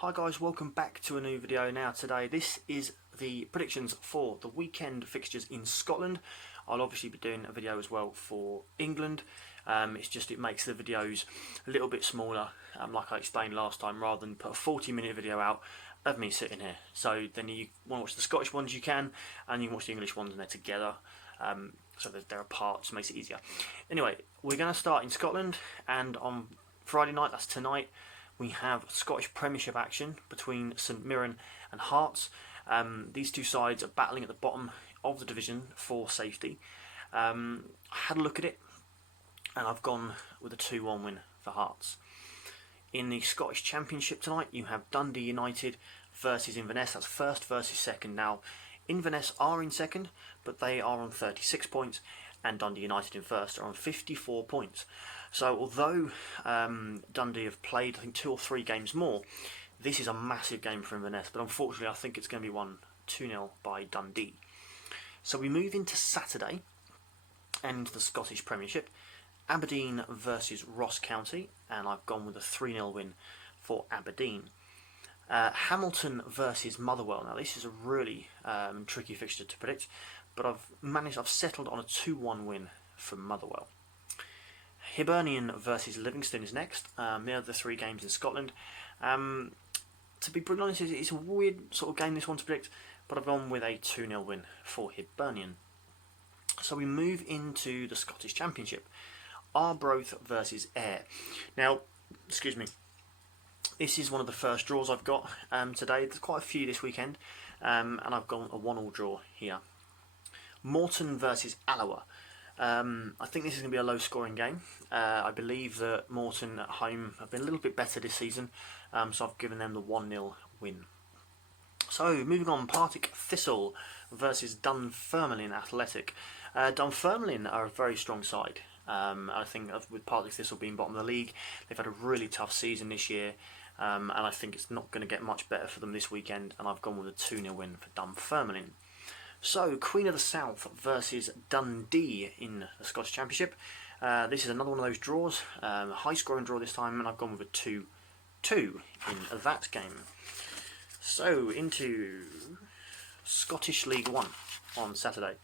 Hi guys, welcome back to a new video. Now today this is the predictions for the weekend fixtures in Scotland. I'll obviously be doing a video as well for England. It makes the videos a little bit smaller, like I explained last time, rather than put a 40-minute video out of me sitting here. So then you want to watch the Scottish ones you can, and you can watch the English ones and they're together. So they're apart, just makes it easier. Anyway, we're going to start in Scotland, and on Friday night, that's tonight, we have Scottish Premiership action between St Mirren and Hearts. These two sides are battling at the bottom of the division for safety. I had a look at it, and I've gone with a 2-1 win for Hearts. In the Scottish Championship tonight, you have Dundee United versus Inverness. That's first versus second. Now, Inverness are in second, but they are on 36 points, and Dundee United in first are on 54 points. So although Dundee have played, I think, 2 or 3 games more, this is a massive game for Inverness, but unfortunately I think it's going to be won 2-0 by Dundee. So we move into Saturday and the Scottish Premiership. Aberdeen versus Ross County, and I've gone with a 3-0 win for Aberdeen. Hamilton versus Motherwell. Now this is a really tricky fixture to predict, but I've settled on a 2-1 win for Motherwell. Hibernian versus Livingston is next. They're the 3 games in Scotland. To be brutally honest, it's a weird sort of game, this one, to predict, but I've gone with a 2-0 win for Hibernian. So we move into the Scottish Championship. Arbroath versus Ayr. Now, excuse me, this is one of the first draws I've got today. There's quite a few this weekend, and I've gone a 1-1 draw here. Morton versus Alloa. I think this is going to be a low-scoring game. I believe that Morton at home have been a little bit better this season, so I've given them the 1-0 win. So, moving on, Partick Thistle versus Dunfermline Athletic. Dunfermline are a very strong side. I think with Partick Thistle being bottom of the league, they've had a really tough season this year, and I think it's not going to get much better for them this weekend, and I've gone with a 2-0 win for Dunfermline. So, Queen of the South versus Dundee in the Scottish Championship. This is another one of those draws, a high-scoring draw this time, and I've gone with a 2-2 in that game. So, into Scottish League 1 on Saturday.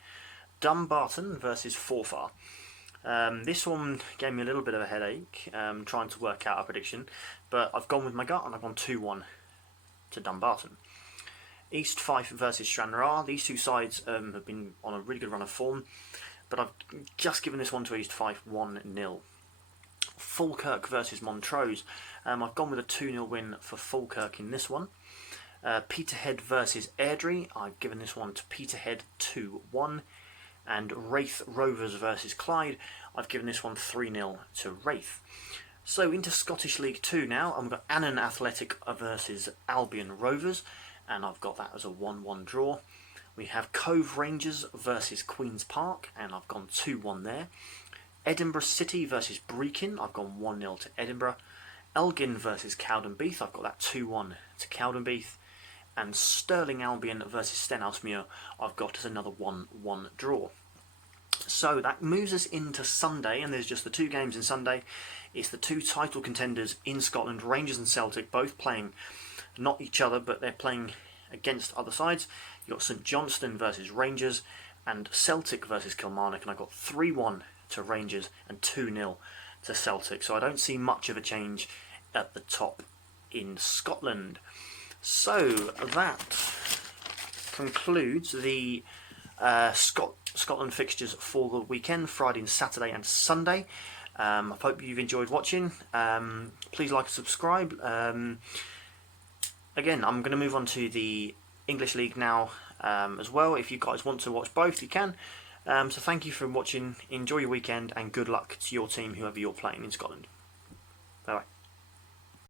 Dumbarton versus Forfar. This one gave me a little bit of a headache, trying to work out a prediction, but I've gone with my gut and I've gone 2-1 to Dumbarton. East Fife versus Stranraer. These two sides have been on a really good run of form, but I've just given this one to East Fife 1-0. Falkirk versus Montrose. I've gone with a 2-0 win for Falkirk in this one. Peterhead versus Airdrie. I've given this one to Peterhead 2-1. And Raith Rovers versus Clyde. I've given this one 3-0 to Raith. So into Scottish League 2 now. I've got Annan Athletic versus Albion Rovers, and I've got that as a 1-1 draw. We have Cove Rangers versus Queen's Park, and I've gone 2-1 there. Edinburgh City versus Brechin. I've gone 1-0 to Edinburgh. Elgin versus Cowdenbeath. I've got that 2-1 to Cowdenbeath. And Stirling Albion versus Stenhousemuir, I've got as another 1-1 draw. So that moves us into Sunday, and there's just the 2 games in Sunday. It's the 2 title contenders in Scotland, Rangers and Celtic, both playing not each other, but they're playing against other sides. You've got St Johnstone versus Rangers, and Celtic versus Kilmarnock, and I've got 3-1 to Rangers and 2-0 to Celtic. So I don't see much of a change at the top in Scotland. So that concludes the Scotland fixtures for the weekend, Friday and Saturday and Sunday. I hope you've enjoyed watching. Please like and subscribe. Again, I'm going to move on to the English League now as well. If you guys want to watch both, you can. So thank you for watching. Enjoy your weekend and good luck to your team, whoever you're playing in Scotland. Bye bye.